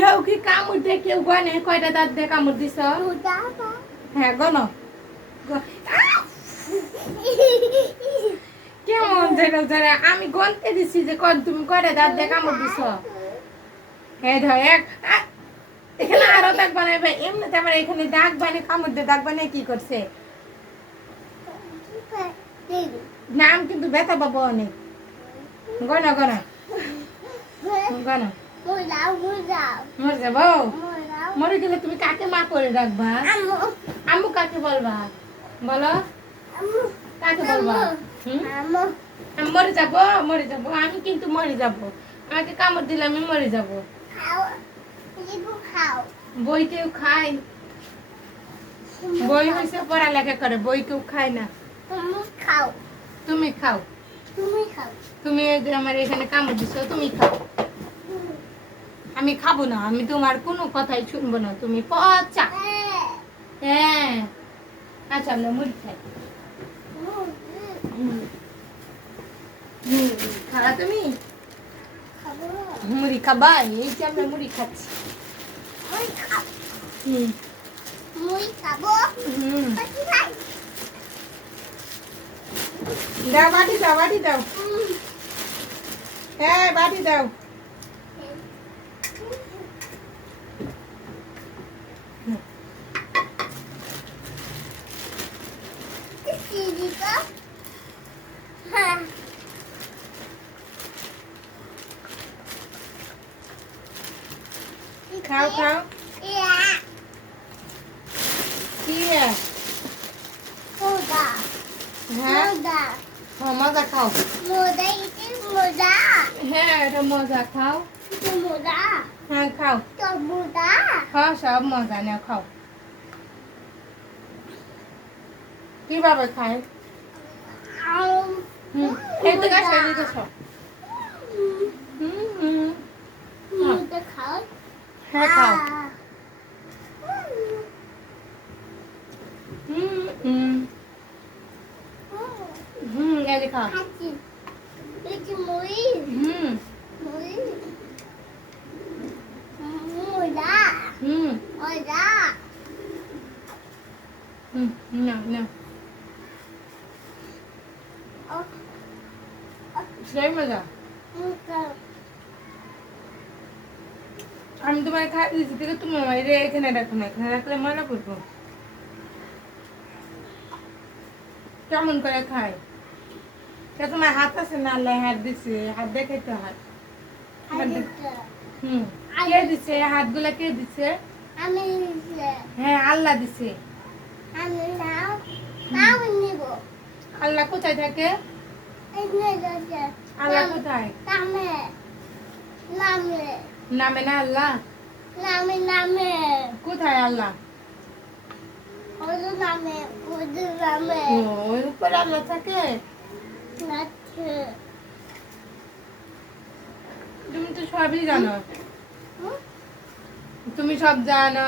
কেউ কি কামড় দিয়ে কেউ গনে কয়টা দাঁত দিয়ে কামড় দিছ? হ্যাঁ গণ। কেমন যেটা আমি গনতে দিছি যে তুমি কয়টা দাঁত দিয়ে কামড় দিছ? হ্যাঁ ধর এক এখানে আরো দাগ বানাবে এমনিতে আমার এখানে দাগ বানিয়ে কামড় দিয়ে দাগ বানিয়ে কি করছে? নাম কিন্তু ব্যথা পাবো অনেক। গনা গনা গনা মরে যাবো। মরে গেলে তুমি কাকে মা করে রাখবা? আম্মু কাকে বলবা? বলো কাকে বলবা? আমি মরে যাবো মরে যাবো আমি কিন্তু মরে যাবো। আমাকে কামড় দিলে আমি মরে যাবো। বই কেউ খায়? বই হয়েছে পড়ালেখা করে, বই কেউ খায় না। তুমি খাও। তুমি আমার এখানে কামড় দিছো, তুমি খাও। আমি খাবো না, আমি তোমার কোনো কথাই শুনবো না। তুমি পচা। হ্যাঁ আচ্ছা আমরা মুড়ি খাই। খালা তুমি মুড়ি খাবা? এই যে আমরা মুড়ি খাচ্ছি। দাও বাটি দাও, বাটি দাও। হ্যাঁ বাটি দাও। খাও খাও। কি হ্যাঁ মজা খাও। হ্যাঁ এটা মজা খাও। হ্যাঁ খাও। হ্যাঁ সব মজা না খাও। কিভাবে খায়? খেতে গেছে এদিকে সব। হ্যাঁ খাও। এই খাও। না না সেই মজা। আমি তোমার খাই দিচ্ছি থেকে তুমি আমার এখানে রাখো না, এখানে রাখলে মজা করবো। কেমন করে খাই? তোমার হাত আছে না? আল্লাহ হাত দিছে, হাত দেখে তো হাত। কে দিছে হাতগুলা? কে দিছে? হ্যাঁ আল্লাহ দিছে। আল্লাহ কোথায় থাকে? আল্লাহ কোথায়? নামে না আল্লাহ? কোথায় আল্লাহ? ওই উপরে আল্লাহ থাকে। তুমি তো সবই জানো, তুমি সব জানো।